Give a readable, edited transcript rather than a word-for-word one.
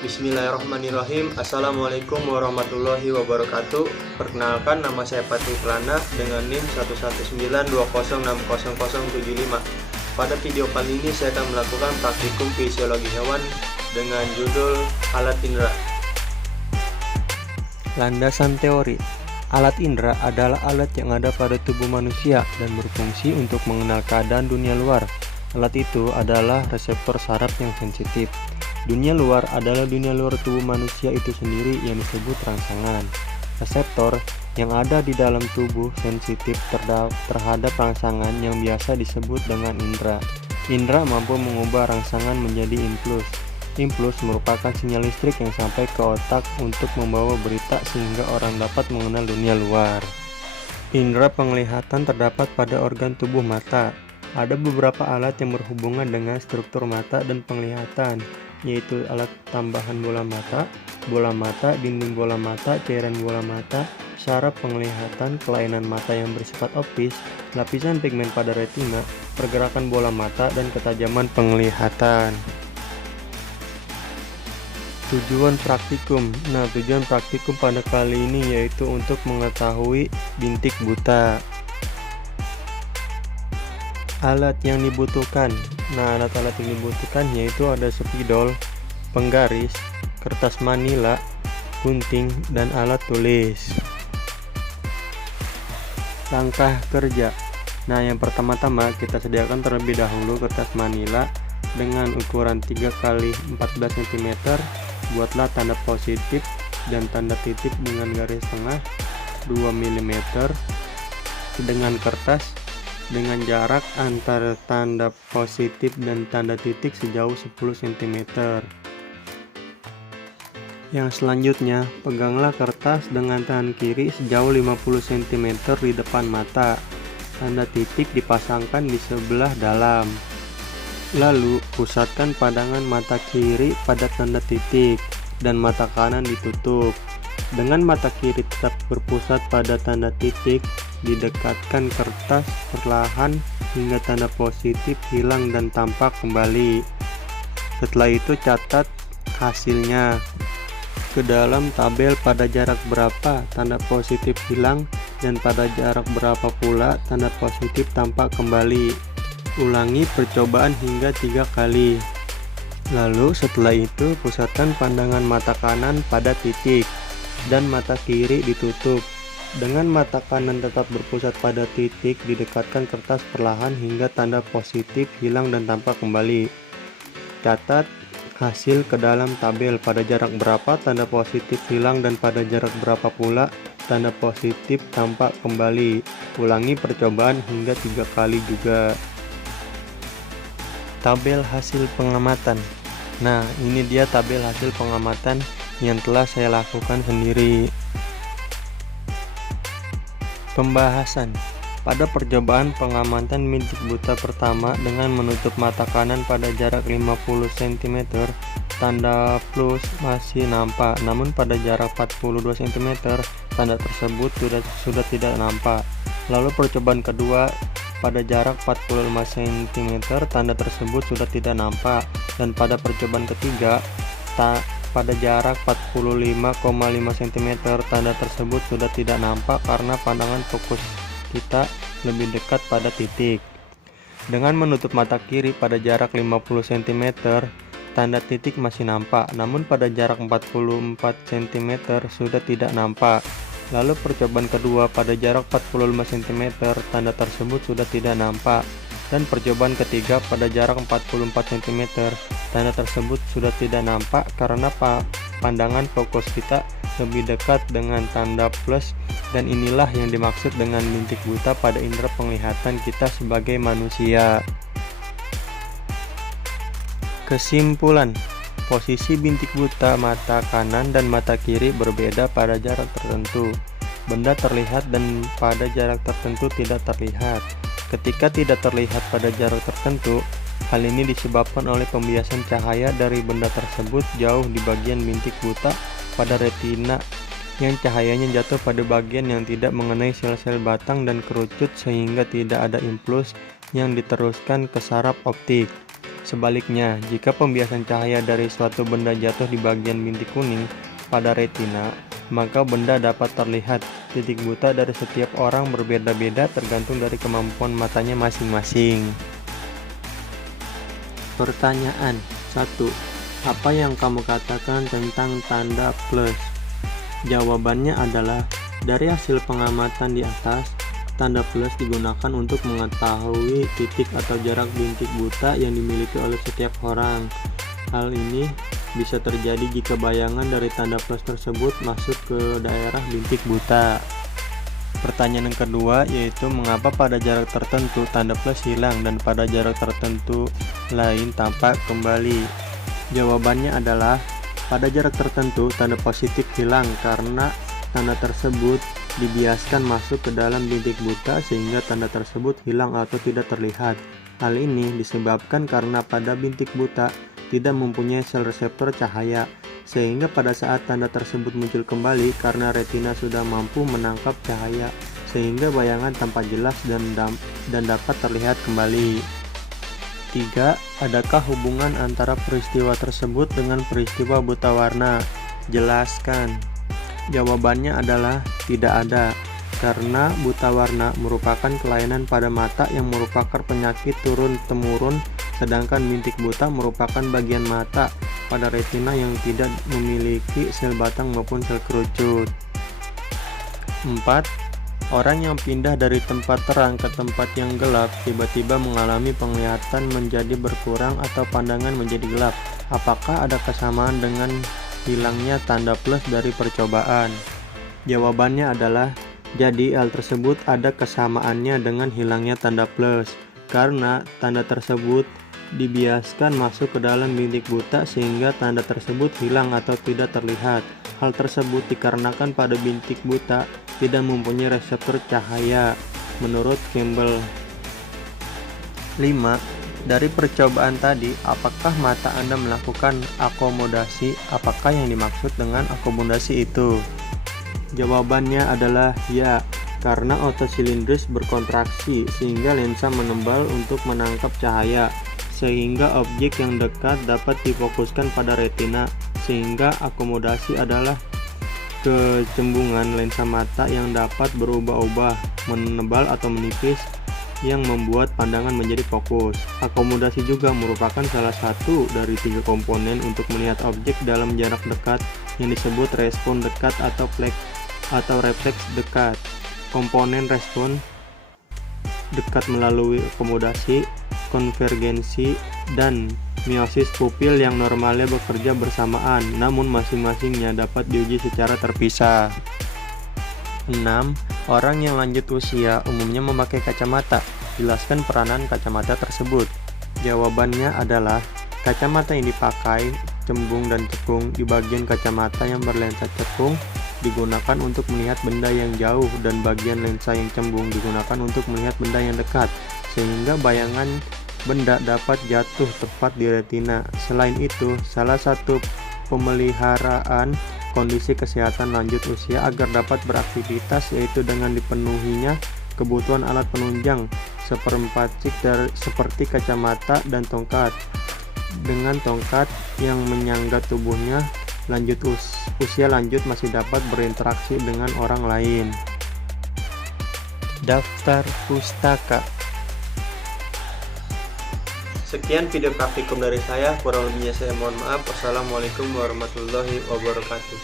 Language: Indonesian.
Bismillahirrahmanirrahim. Assalamualaikum warahmatullahi wabarakatuh. Perkenalkan, nama saya Patri Plana dengan NIM 11920600075. Pada video kali ini saya akan melakukan praktikum fisiologi hewan dengan judul alat indera. Landasan teori. Alat indera adalah alat yang ada pada tubuh manusia dan berfungsi untuk mengenal keadaan dunia luar. Alat itu adalah reseptor saraf yang sensitif. Dunia luar adalah dunia luar tubuh manusia itu sendiri yang disebut rangsangan. Reseptor yang ada di dalam tubuh sensitif terhadap rangsangan yang biasa disebut dengan indera. Indera mampu mengubah rangsangan menjadi impuls. Impuls merupakan sinyal listrik yang sampai ke otak untuk membawa berita sehingga orang dapat mengenal dunia luar. Indera penglihatan terdapat pada organ tubuh mata. Ada beberapa alat yang berhubungan dengan struktur mata dan penglihatan, yaitu alat tambahan bola mata, dinding bola mata, cairan bola mata, syaraf penglihatan, kelainan mata yang bersifat optis, lapisan pigmen pada retina, pergerakan bola mata, dan ketajaman penglihatan. Tujuan praktikum. Tujuan praktikum pada kali ini yaitu untuk mengetahui bintik buta. Alat yang dibutuhkan. Alat-alat yang dibutuhkan yaitu ada spidol, penggaris, kertas manila, gunting, dan alat tulis. Langkah kerja. Yang pertama-tama kita sediakan terlebih dahulu kertas manila dengan ukuran 3x14 cm. Buatlah tanda positif dan tanda titik dengan garis tengah 2 mm dengan kertas dengan jarak antara tanda positif dan tanda titik sejauh 10 cm. Yang selanjutnya, peganglah kertas dengan tangan kiri sejauh 50 cm di depan mata. Tanda titik dipasangkan di sebelah dalam. Lalu, pusatkan pandangan mata kiri pada tanda titik dan mata kanan ditutup. Dengan mata kiri tetap berpusat pada tanda titik, didekatkan kertas perlahan hingga tanda positif hilang dan tampak kembali. Setelah itu catat hasilnya ke dalam tabel pada jarak berapa tanda positif hilang dan pada jarak berapa pula tanda positif tampak kembali. Ulangi percobaan hingga 3 kali. Lalu setelah itu pusatkan pandangan mata kanan pada titik dan mata kiri ditutup. Dengan mata kanan tetap berpusat pada titik, didekatkan kertas perlahan hingga tanda positif hilang dan tampak kembali. Catat hasil ke dalam tabel pada jarak berapa tanda positif hilang dan pada jarak berapa pula tanda positif tampak kembali. Ulangi percobaan hingga 3 kali juga. Tabel hasil pengamatan. Ini dia tabel hasil pengamatan yang telah saya lakukan sendiri. Pembahasan. Pada percobaan pengamatan bintik buta pertama dengan menutup mata kanan pada jarak 50 cm, tanda plus masih nampak, namun pada jarak 42 cm, tanda tersebut sudah tidak nampak. Lalu percobaan kedua pada jarak 45 cm, tanda tersebut sudah tidak nampak, dan pada percobaan ketiga pada jarak 45,5 cm, tanda tersebut sudah tidak nampak karena pandangan fokus kita lebih dekat pada titik. Dengan menutup mata kiri pada jarak 50 cm, tanda titik masih nampak, namun pada jarak 44 cm sudah tidak nampak. Lalu percobaan kedua pada jarak 45 cm, tanda tersebut sudah tidak nampak, dan percobaan ketiga pada jarak 44 cm, tanda tersebut sudah tidak nampak karena pandangan fokus kita lebih dekat dengan tanda plus, dan inilah yang dimaksud dengan bintik buta pada indera penglihatan kita sebagai manusia. Kesimpulan. Posisi bintik buta mata kanan dan mata kiri berbeda pada jarak tertentu. Benda terlihat dan pada jarak tertentu tidak terlihat. Ketika tidak terlihat pada jarak tertentu, hal ini disebabkan oleh pembiasan cahaya dari benda tersebut jauh di bagian bintik buta pada retina, yang cahayanya jatuh pada bagian yang tidak mengenai sel-sel batang dan kerucut sehingga tidak ada impuls yang diteruskan ke saraf optik. Sebaliknya, jika pembiasan cahaya dari suatu benda jatuh di bagian bintik kuning pada retina, maka benda dapat terlihat. Titik buta dari setiap orang berbeda-beda tergantung dari kemampuan matanya masing-masing. Pertanyaan 1. Apa yang kamu katakan tentang tanda plus? Jawabannya adalah, dari hasil pengamatan di atas, tanda plus digunakan untuk mengetahui titik atau jarak bintik buta yang dimiliki oleh setiap orang. Hal ini bisa terjadi jika bayangan dari tanda plus tersebut masuk ke daerah bintik buta. Pertanyaan yang kedua yaitu, mengapa pada jarak tertentu tanda plus hilang dan pada jarak tertentu lain tampak kembali? Jawabannya adalah, pada jarak tertentu tanda positif hilang karena tanda tersebut dibiaskan masuk ke dalam bintik buta sehingga tanda tersebut hilang atau tidak terlihat. Hal ini disebabkan karena pada bintik buta tidak mempunyai sel reseptor cahaya, sehingga pada saat tanda tersebut muncul kembali karena retina sudah mampu menangkap cahaya, sehingga bayangan tampak jelas dan dapat terlihat kembali. 3. Adakah hubungan antara peristiwa tersebut dengan peristiwa buta warna? Jelaskan. Jawabannya adalah tidak ada, karena buta warna merupakan kelainan pada mata yang merupakan penyakit turun-temurun, sedangkan bintik buta merupakan bagian mata pada retina yang tidak memiliki sel batang maupun sel kerucut. 4. Orang yang pindah dari tempat terang ke tempat yang gelap tiba-tiba mengalami penglihatan menjadi berkurang atau pandangan menjadi gelap. Apakah ada kesamaan dengan hilangnya tanda plus dari percobaan? Jawabannya adalah, jadi hal tersebut ada kesamaannya dengan hilangnya tanda plus, karena tanda tersebut dibiaskan masuk ke dalam bintik buta sehingga tanda tersebut hilang atau tidak terlihat. Hal tersebut dikarenakan pada bintik buta tidak mempunyai reseptor cahaya, menurut Campbell. 5. Dari percobaan tadi, apakah mata Anda melakukan akomodasi? Apakah yang dimaksud dengan akomodasi itu? Jawabannya adalah ya, karena otot silindris berkontraksi sehingga lensa menebal untuk menangkap cahaya, sehingga objek yang dekat dapat difokuskan pada retina, sehingga akomodasi adalah kecembungan lensa mata yang dapat berubah-ubah, menebal atau menipis, yang membuat pandangan menjadi fokus. Akomodasi juga merupakan salah satu dari 3 komponen untuk melihat objek dalam jarak dekat yang disebut respon dekat atau refleks dekat. Komponen respon dekat melalui akomodasi, konvergensi, dan meiosis pupil yang normalnya bekerja bersamaan, namun masing-masingnya dapat diuji secara terpisah. 6. Orang yang lanjut usia umumnya memakai kacamata. Jelaskan peranan kacamata tersebut. Jawabannya adalah, kacamata yang dipakai cembung dan cekung di bagian kacamata yang berlensa cekung digunakan untuk melihat benda yang jauh, dan bagian lensa yang cembung digunakan untuk melihat benda yang dekat, sehingga bayangan benda dapat jatuh tepat di retina. Selain itu, salah satu pemeliharaan kondisi kesehatan lanjut usia agar dapat beraktivitas yaitu dengan dipenuhinya kebutuhan alat penunjang seperempacik seperti kacamata dan tongkat. Dengan tongkat yang menyangga tubuhnya, usia lanjut masih dapat berinteraksi dengan orang lain. Daftar pustaka. Sekian video praktikum dari saya, kurang lebihnya saya mohon maaf. Wassalamualaikum warahmatullahi wabarakatuh.